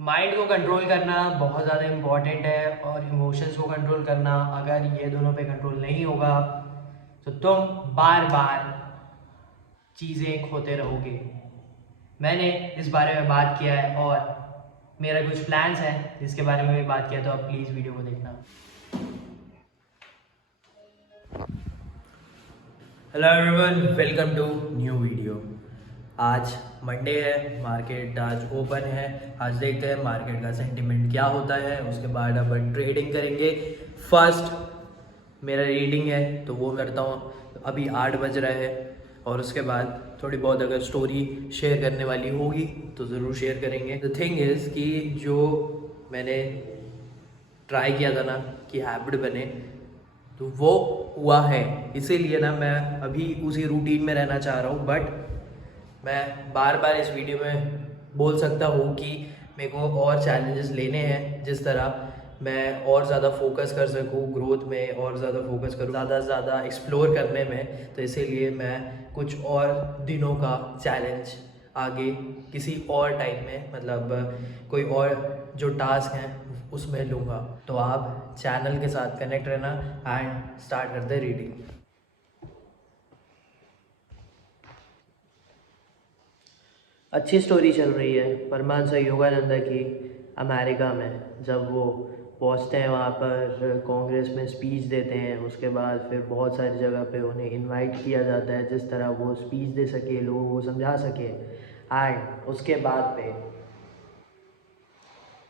Mind को control करना बहुत ज़्यादा इम्पॉर्टेंट है और इमोशंस को कंट्रोल करना, अगर ये दोनों पे कंट्रोल नहीं होगा तो तुम बार बार चीज़ें खोते रहोगे। मैंने इस बारे में बात किया है और मेरा कुछ प्लान्स हैं जिसके बारे में भी बात किया, तो आप प्लीज़ वीडियो को देखना। Hello everyone, welcome to new video. आज मंडे है, मार्केट आज ओपन है। आज देखते हैं मार्केट का सेंटिमेंट क्या होता है, उसके बाद अपन ट्रेडिंग करेंगे। फर्स्ट मेरा रीडिंग है तो वो करता हूँ, अभी 8 बज रहे हैं। और उसके बाद थोड़ी बहुत अगर स्टोरी शेयर करने वाली होगी तो ज़रूर शेयर करेंगे। द थिंग इज़ कि जो मैंने ट्राई किया था ना कि हैबिट बने, तो वो हुआ है। इसीलिए ना मैं अभी उसी रूटीन में रहना चाह रहा हूँ। बट मैं बार बार इस वीडियो में बोल सकता हूँ कि मेरे को और चैलेंजेस लेने हैं, जिस तरह मैं और ज़्यादा फोकस कर सकूँ ग्रोथ में, और ज़्यादा फोकस करूँ ज़्यादा से ज़्यादा एक्सप्लोर करने में। तो इसीलिए मैं कुछ और दिनों का चैलेंज आगे किसी और टाइम में, मतलब कोई और जो टास्क हैं उसमें लूँगा। तो आप चैनल के साथ कनेक्ट रहना एंड स्टार्ट करते रीडिंग। अच्छी स्टोरी चल रही है परमांस योगानंदा की। अमेरिका में जब वो पहुंचते हैं वहाँ पर कांग्रेस में स्पीच देते हैं, उसके बाद फिर बहुत सारी जगह पे उन्हें इनवाइट किया जाता है जिस तरह वो स्पीच दे सके, लोगों को समझा सके। एंड उसके बाद पे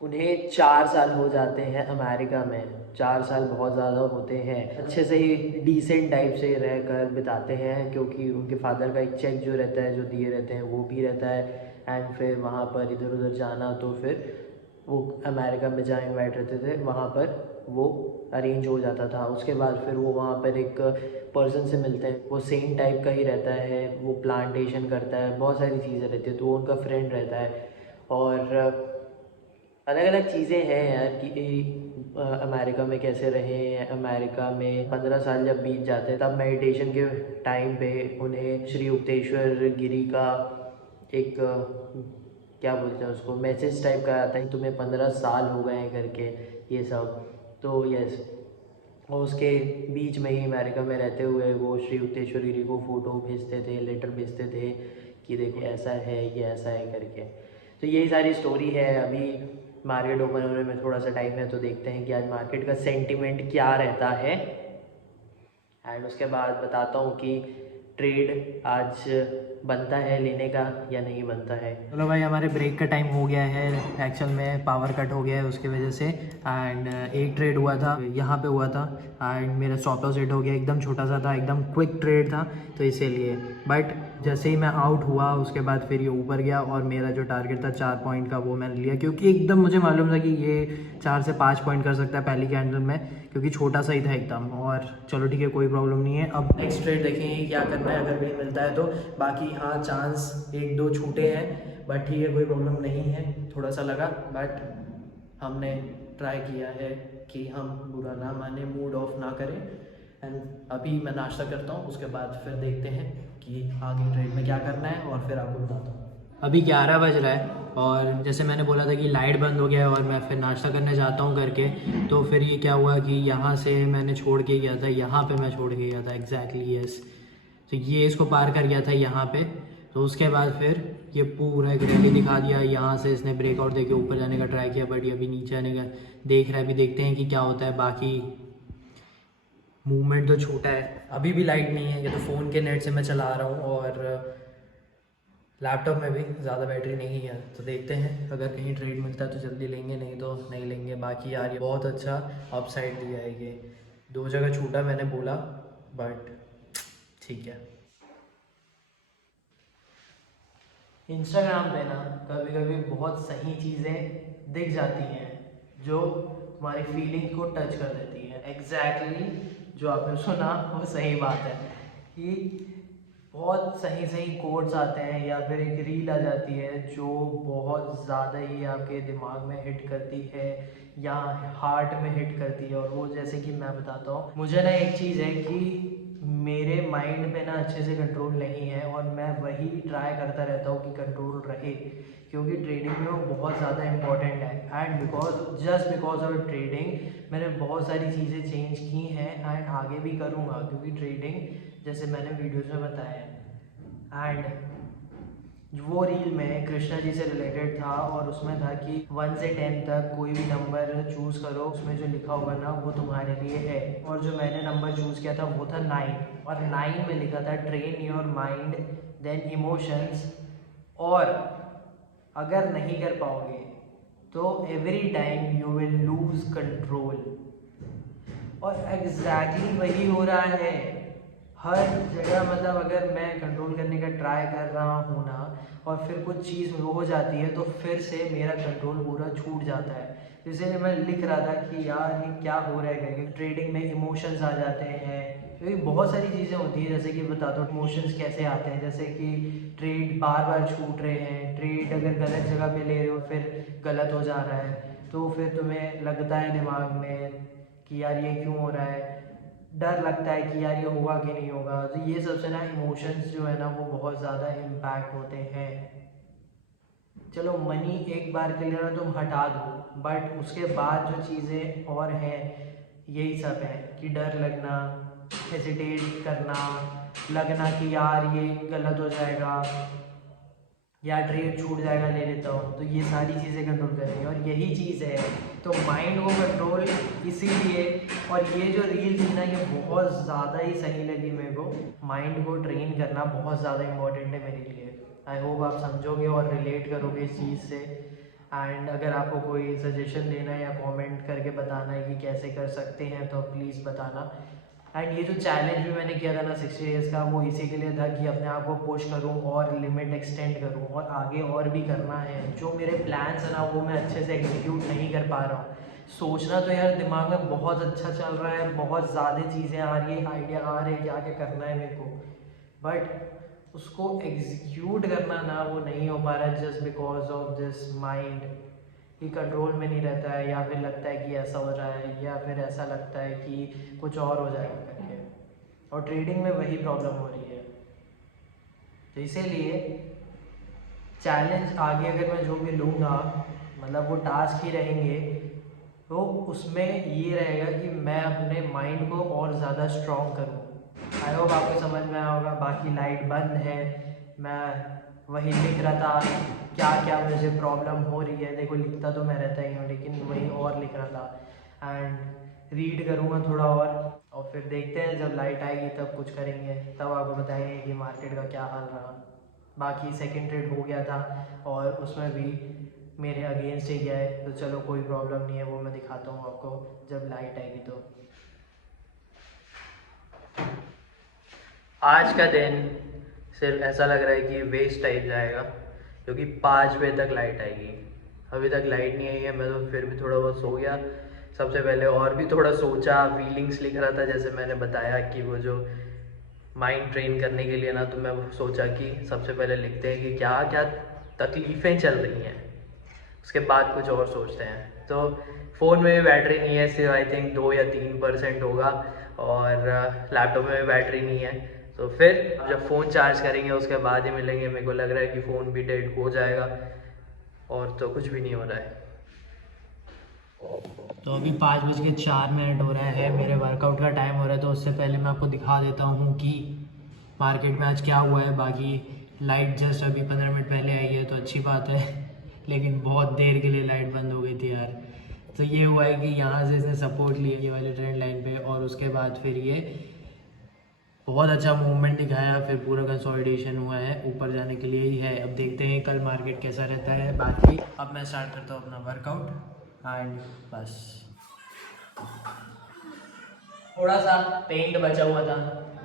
उन्हें 4 साल हो जाते हैं अमेरिका में। 4 साल बहुत ज़्यादा होते हैं, अच्छे से ही डिसेंट टाइप से रह कर बिताते हैं, क्योंकि उनके फादर का एक चेक जो रहता है, जो दिए रहते हैं, वो भी रहता है। एंड फिर वहाँ पर इधर उधर जाना, तो फिर वो अमेरिका में जहाँ इन्वाइट रहते थे वहाँ पर वो अरेंज हो जाता था। उसके बाद फिर वो वहाँ पर एक पर्सन से मिलते हैं, वो सेम टाइप का ही रहता है, वो प्लांटेशन करता है, बहुत सारी चीज़ें रहती है, तो वो उनका फ्रेंड रहता है। और अलग अलग चीज़ें हैं यार कि अमेरिका में कैसे रहे। अमेरिका में 15 साल जब बीत जाते हैं तब मेडिटेशन के टाइम पे उन्हें श्री युक्तेश्वर गिरी का एक क्या बोलते हैं उसको, मैसेज टाइप का आता है, तुम्हें 15 साल हो गए हैं करके, ये सब। तो यस, और उसके बीच में ही अमेरिका में रहते हुए वो श्री युक्तेश्वर गिरी को फ़ोटो भेजते थे, लेटर भेजते थे कि देखो ऐसा है, ये ऐसा है करके। तो यही सारी स्टोरी है। अभी मार्केट ओपन होने में थोड़ा सा टाइम है, तो देखते हैं कि आज मार्केट का सेंटिमेंट क्या रहता है। एंड उसके बाद बताता हूँ कि ट्रेड आज बनता है लेने का या नहीं बनता है। चलो भाई, हमारे ब्रेक का टाइम हो गया है। एक्चुअल में पावर कट हो गया है उसकी वजह से। एंड एक ट्रेड हुआ था, यहाँ पे हुआ था, एंड मेरा स्टॉप लॉस हिट हो गया। एकदम छोटा सा था, एकदम क्विक ट्रेड था, तो इसीलिए। बट जैसे ही मैं आउट हुआ उसके बाद फिर ये ऊपर गया, और मेरा जो टारगेट था 4 पॉइंट का वो मैंने लिया, क्योंकि एकदम मुझे मालूम था कि ये 4 से 5 पॉइंट कर सकता है पहली कैंडल में, क्योंकि छोटा सा ही था एकदम। और चलो ठीक है, कोई प्रॉब्लम नहीं है। अब नेक्स्ट ट्रेड देखेंगे क्या करना है, अगर नहीं मिलता है तो। बाकी हाँ, चांस 1-2 छूटे हैं, बट ठीक है, कोई प्रॉब्लम नहीं है। थोड़ा सा लगा, बट हमने ट्राई किया है कि हम बुरा ना माने, मूड ऑफ ना करें। एंड अभी मैं नाश्ता करता हूँ, उसके बाद फिर देखते हैं कि आगे ट्रेड में क्या करना है, और फिर आपको बताता हूँ। अभी 11 बज रहा है, और जैसे मैंने बोला था कि लाइट बंद हो गया है और मैं फिर नाश्ता करने जाता हूँ करके। तो फिर ये क्या हुआ कि यहाँ से मैंने छोड़ के गया था, यहाँ पे मैं छोड़ के गया था, एग्जैक्टली यस। तो ये इसको पार कर गया था यहाँ पे। तो उसके बाद फिर ये पूरा एक रैली दिखा दिया, यहाँ से इसने ब्रेकआउट देके ऊपर जाने का ट्राई किया, बट ये अभी नीचे आने का देख रहा है। अभी देखते हैं कि क्या होता है। बाकी मूवमेंट तो छोटा है। अभी भी लाइट नहीं है, ये तो फ़ोन के नेट से मैं चला रहा हूँ, और लैपटॉप में भी ज़्यादा बैटरी नहीं है। तो देखते हैं, अगर कहीं ट्रेड मिलता है तो जल्दी लेंगे, नहीं तो नहीं लेंगे। बाकी यार ये बहुत अच्छा अपसाइड दिया है। ये 2 जगह छूटा मैंने बोला, बट ठीक है। इंस्टाग्राम पे ना कभी कभी बहुत सही चीज़ें दिख जाती हैं जो तुम्हारी फीलिंग को टच कर देती हैं। एग्जैक्टली जो आपने सुना वो सही बात है कि बहुत सही सही कोड्स आते हैं, या फिर एक रील आ जाती है जो बहुत ज़्यादा ही आपके दिमाग में हिट करती है या हार्ट में हिट करती है। और वो जैसे कि मैं बताता हूँ, मुझे ना एक चीज़ है कि मेरे माइंड पे ना अच्छे से कंट्रोल नहीं है और मैं वही ट्राई करता रहता हूँ कि कंट्रोल रहे, क्योंकि ट्रेडिंग में वो बहुत ज़्यादा इम्पॉर्टेंट है। एंड बिकॉज ऑफ ट्रेडिंग मैंने बहुत सारी चीज़ें चेंज की हैं एंड आगे भी करूँगा, क्योंकि ट्रेडिंग जैसे मैंने वीडियोज़ में बताया है। एंड वो रील में कृष्णा जी से रिलेटेड था और उसमें था कि 1 से 10 तक कोई भी नंबर चूज़ करो, उसमें जो लिखा होगा ना वो तुम्हारे लिए है। और जो मैंने नंबर चूज़ किया था वो था 9, और 9 में लिखा था train your mind then emotions. और अगर नहीं कर पाओगे तो every time you will lose control. और एग्जैक्टली वही हो रहा है हर जगह। मतलब अगर मैं कंट्रोल करने का ट्राई कर रहा हूँ ना और फिर कुछ चीज़ हो जाती है तो फिर से मेरा कंट्रोल पूरा छूट जाता है। इसीलिए मैं लिख रहा था कि यार ये क्या हो रहा है करके। ट्रेडिंग में इमोशंस आ जाते हैं, क्योंकि बहुत सारी चीज़ें होती हैं। जैसे कि बता दो इमोशंस कैसे आते हैं, जैसे कि ट्रेड बार बार छूट रहे हैं, ट्रेड अगर गलत जगह पे ले रहे हो फिर गलत हो जा रहा है, तो फिर तुम्हें लगता है दिमाग में कि यार ये क्यों हो रहा है। डर लगता है कि यार ये होगा कि नहीं होगा। तो ये सबसे ना इमोशंस जो है ना वो बहुत ज़्यादा इम्पैक्ट होते हैं। चलो मनी एक बार के लिए ना तुम हटा दो, बट उसके बाद जो चीज़ें और हैं यही सब है कि डर लगना, हेजिटेट करना, लगना कि यार ये गलत हो जाएगा या ट्रेड छूट जाएगा, ले लेता हूँ। तो ये सारी चीज़ें कंट्रोल करेंगे और यही चीज़ है। तो माइंड को कंट्रोल इसीलिए, और ये जो रील थी ना ये बहुत ज़्यादा ही सही लगी मेरे को। माइंड को ट्रेन करना बहुत ज़्यादा इम्पोर्टेंट है मेरे लिए। आई होप आप समझोगे और रिलेट करोगे इस चीज़ से। एंड अगर आपको कोई सजेशन देना है या कमेंट करके बताना है कि कैसे कर सकते हैं तो प्लीज़ बताना। एंड ये जो चैलेंज भी मैंने किया था ना 60 डेज़ का, वो इसी के लिए था कि अपने आप को पुश करूँ और लिमिट एक्सटेंड करूँ और आगे और भी करना है। जो मेरे प्लान्स हैं ना वो मैं अच्छे से एग्जीक्यूट नहीं कर पा रहा हूँ। सोचना तो यार दिमाग में बहुत अच्छा चल रहा है, बहुत ज़्यादा चीज़ें आ रही है, आइडिया आ रहे हैं क्या क्या करना है मेरे को, बट उसको एग्जीक्यूट करना ना वो नहीं हो पा रहा है just because of this mind कि कंट्रोल में नहीं रहता है, या फिर लगता है कि ऐसा हो रहा है, या फिर ऐसा लगता है कि कुछ और हो जाएगा करके। और ट्रेडिंग में वही प्रॉब्लम हो रही है। तो इसीलिए चैलेंज आगे अगर मैं जो भी लूँगा, मतलब वो टास्क ही रहेंगे, तो उसमें ये रहेगा कि मैं अपने माइंड को और ज़्यादा स्ट्रॉन्ग करूँ। आई होप आपको समझ में आया होगा। बाकी लाइट बंद है, मैं वही लिख रहा था क्या क्या मुझे प्रॉब्लम हो रही है। देखो लिखता तो मैं रहता ही हूँ, लेकिन वही और लिख रहा था। एंड रीड करूँगा थोड़ा और फिर देखते हैं जब लाइट आएगी तब कुछ करेंगे, तब आपको बताएंगे कि मार्केट का क्या हाल रहा। बाकी सेकंड ट्रेड हो गया था और उसमें भी मेरे अगेंस्ट ही गया है, तो चलो कोई प्रॉब्लम नहीं है, वो मैं दिखाता हूँ आपको जब लाइट आएगी। तो आज का दिन सिर्फ ऐसा लग रहा है कि वेस्ट टाइप जाएगा, क्योंकि 5 बजे तक लाइट आएगी। अभी तक लाइट नहीं आई है, मैं तो फिर भी थोड़ा बहुत सो गया सबसे पहले, और भी थोड़ा सोचा, फीलिंग्स लिख रहा था जैसे मैंने बताया कि वो जो माइंड ट्रेन करने के लिए ना, तो मैं सोचा कि सबसे पहले लिखते हैं कि क्या क्या तकलीफ़ें चल रही हैं, उसके बाद कुछ और सोचते हैं। तो फ़ोन में भी बैटरी नहीं है, सिर्फ आई थिंक 2 या 3% होगा, और लैपटॉप में भी बैटरी नहीं है। तो फिर जब फ़ोन चार्ज करेंगे उसके बाद ही मिलेंगे। मेरे को लग रहा है कि फ़ोन भी डेड हो जाएगा, और तो कुछ भी नहीं हो रहा है। तो अभी 5:04 हो रहा है, मेरे वर्कआउट का टाइम हो रहा है। तो उससे पहले मैं आपको दिखा देता हूँ कि मार्केट में आज क्या हुआ है। बाकी लाइट जस्ट अभी 15 मिनट पहले आई है तो अच्छी बात है, लेकिन बहुत देर के लिए लाइट बंद हो गई थी यार। तो ये हुआ है कि यहाँ से इसने सपोर्ट लिया ये वाले ट्रेंड लाइन पे, और उसके बाद फिर ये बहुत अच्छा मूवमेंट दिखाया, फिर पूरा कंसोलिडेशन हुआ है, ऊपर जाने के लिए ही है। अब देखते हैं कल मार्केट कैसा रहता है। बाकी अब मैं स्टार्ट करता हूँ अपना वर्कआउट एंड बस। थोड़ा सा पेंट बचा हुआ था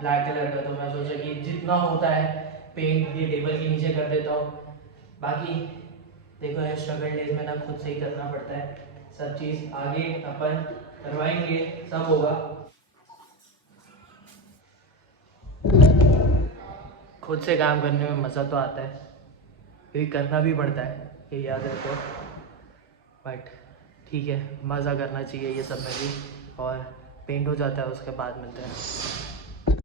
ब्लैक कलर का, तो मैं सोचा कि जितना होता है पेंट ये टेबल के नीचे कर देता हूँ। बाकी देखो है स्ट्रगल डेज में ना खुद से ही करना पड़ता है सब चीज़, आगे अपन करवाएंगे, सब होगा। खुद से काम करने में मज़ा तो आता है, क्योंकि करना भी पड़ता है, ये याद रखो। बट ठीक है, मज़ा करना चाहिए ये सब में भी, और पेंट हो जाता है उसके बाद मिलते हैं।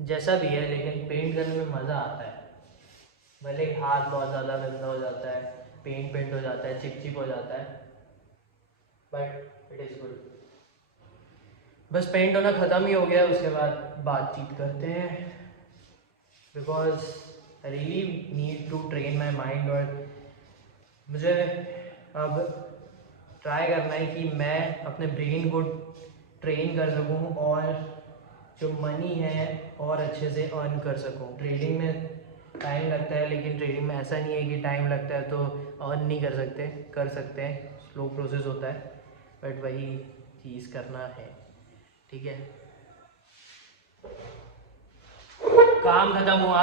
जैसा भी है, लेकिन पेंट करने में मज़ा आता है। भले ही हाथ बहुत ज़्यादा गंदा हो जाता है, पेंट हो जाता है, चिप हो जाता है, बट इट इज़ गुड। बस पेंट होना ख़त्म ही हो गया, उसके बाद बातचीत करते हैं, because I really need to train my mind. और मुझे अब ट्राई करना है कि मैं अपने ब्रेन को ट्रेन कर सकूं और जो मनी है और अच्छे से अर्न कर सकूं। ट्रेडिंग में टाइम लगता है, लेकिन ट्रेडिंग में ऐसा नहीं है कि टाइम लगता है तो अर्न नहीं कर सकते हैं, स्लो प्रोसेस होता है, बट वही चीज़ करना है। ठीक है, काम ख़त्म हुआ,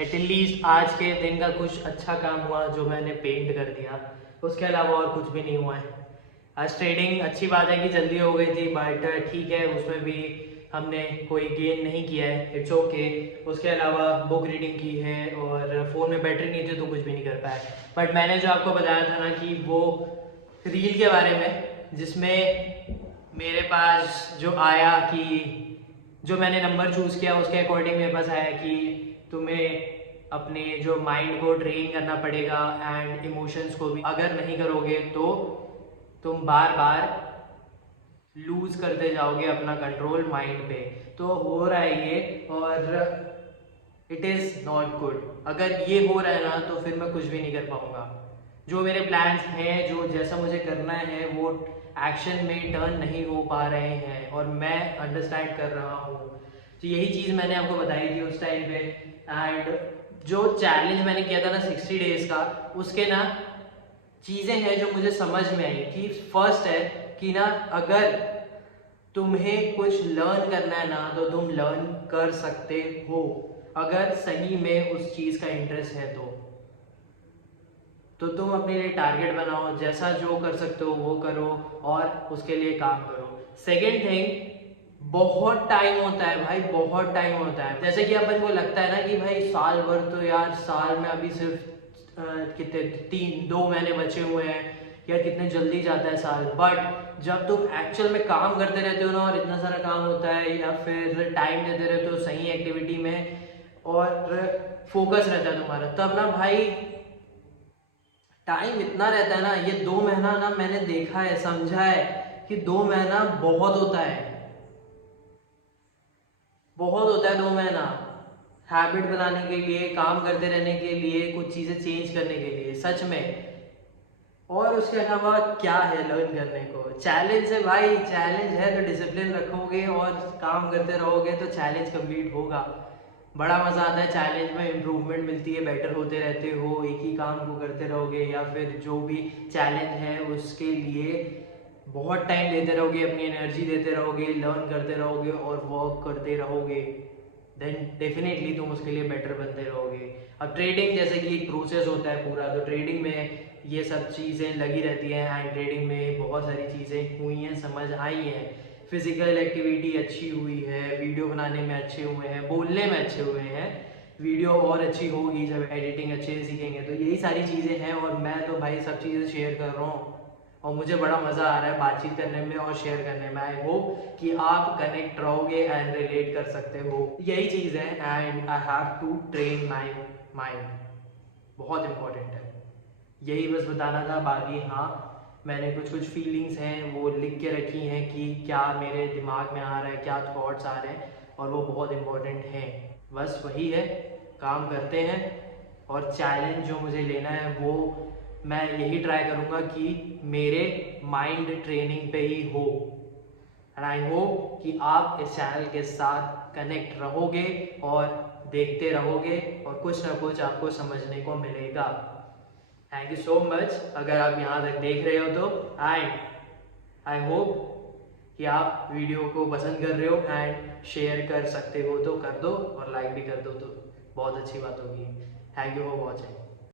एटलीस्ट आज के दिन का कुछ अच्छा काम हुआ जो मैंने पेंट कर दिया, उसके अलावा और कुछ भी नहीं हुआ है। आज ट्रेडिंग अच्छी बात है कि जल्दी हो गई थी, बट ठीक है, उसमें भी हमने कोई गेन नहीं किया है, इट्स ओके। उसके अलावा बुक रीडिंग की है और फ़ोन में बैटरी नहीं थी तो कुछ भी नहीं कर पाया। बट मैंने जो आपको बताया था ना कि वो रील के बारे में, जिसमें मेरे पास जो आया कि जो मैंने नंबर चूज़ किया उसके अकॉर्डिंग मेरे पास आया कि तुम्हें अपने जो माइंड को ट्रेन करना पड़ेगा एंड इमोशंस को भी। अगर नहीं करोगे तो तुम बार बार लूज करते जाओगे अपना कंट्रोल माइंड पे। तो हो रहा है ये, और इट इज़ नॉट गुड। अगर ये हो रहा है ना तो फिर मैं कुछ भी नहीं कर पाऊँगा। जो मेरे प्लान्स हैं, जो जैसा मुझे करना है, वो एक्शन में टर्न नहीं हो पा रहे हैं, और मैं अंडरस्टैंड कर रहा हूँ। तो यही चीज़ मैंने आपको बताई थी उस टाइम पे। एंड जो चैलेंज मैंने किया था ना 60 डेज़ का, उसके ना चीज़ें हैं जो मुझे समझ में आई कि फर्स्ट है कि ना, अगर तुम्हें कुछ लर्न करना है ना तो तुम लर्न कर सकते हो, अगर सही में उस चीज़ का इंटरेस्ट है तो तुम अपने लिए टारगेट बनाओ, जैसा जो कर सकते हो वो करो और उसके लिए काम करो। सेकेंड थिंग, बहुत टाइम होता है भाई, बहुत टाइम होता है। जैसे कि अपन को लगता है ना कि भाई साल भर, तो यार साल में अभी सिर्फ कितने 2 महीने बचे हुए हैं यार, कितने जल्दी जाता है साल। बट जब तुम एक्चुअल में काम करते रहते हो ना, और इतना सारा काम होता है, या फिर टाइम देते रहते हो सही एक्टिविटी में और फोकस रहता है तुम्हारा, तब ना भाई टाइम इतना रहता है ना। ये 2 महीना ना मैंने देखा है, समझा है कि 2 महीना बहुत होता है, बहुत होता है 2 महीना हैबिट बनाने के लिए, काम करते रहने के लिए, कुछ चीज़ें चेंज करने के लिए, सच में। और उसके अलावा क्या है लर्न करने को? चैलेंज है भाई, चैलेंज है तो डिसिप्लिन रखोगे और काम करते रहोगे तो चैलेंज कंप्लीट होगा। बड़ा मज़ा आता है चैलेंज में, इम्प्रूवमेंट मिलती है, बेटर होते रहते हो, एक ही काम को करते रहोगे, या फिर जो भी चैलेंज है उसके लिए बहुत टाइम देते रहोगे, अपनी एनर्जी देते रहोगे, लर्न करते रहोगे और वर्क करते रहोगे, देन डेफिनेटली तुम उसके लिए बेटर बनते रहोगे। अब ट्रेडिंग जैसे कि एक प्रोसेस होता है पूरा, तो ट्रेडिंग में ये सब चीज़ें लगी रहती हैं, एंड ट्रेडिंग में बहुत सारी चीज़ें हुई हैं, समझ आई हैं। फिजिकल एक्टिविटी अच्छी हुई है, वीडियो बनाने में अच्छे हुए हैं, बोलने में अच्छे हुए हैं, वीडियो और अच्छी होगी जब एडिटिंग अच्छे से सीखेंगे। तो यही सारी चीज़ें हैं, और मैं तो भाई सब चीज़ें शेयर कर रहा हूँ और मुझे बड़ा मज़ा आ रहा है बातचीत करने में और शेयर करने में। आई होप कि आप कनेक्ट रहोगे एंड रिलेट कर सकते हो, यही चीज़ है। And I have to train my mind, बहुत इंपॉर्टेंट है, यही बस बताना था। बाकी हाँ, मैंने कुछ फीलिंग्स हैं वो लिख के रखी हैं कि क्या मेरे दिमाग में आ रहा है, क्या थॉट्स आ रहे हैं, और वो बहुत इम्पोर्टेंट हैं। बस वही है, काम करते हैं, और चैलेंज जो मुझे लेना है वो मैं यही ट्राई करूँगा कि मेरे माइंड ट्रेनिंग पे ही हो। एंड आई होप कि आप इस चैनल के साथ कनेक्ट रहोगे और देखते रहोगे, और कुछ ना कुछ आपको समझने को मिलेगा। थैंक यू सो मच अगर आप यहाँ तक देख रहे हो तो। एंड आई होप कि आप वीडियो को पसंद कर रहे हो, एंड शेयर कर सकते हो तो कर दो, और लाइक भी कर दो तो बहुत अच्छी बात होगी। Thank you for watching.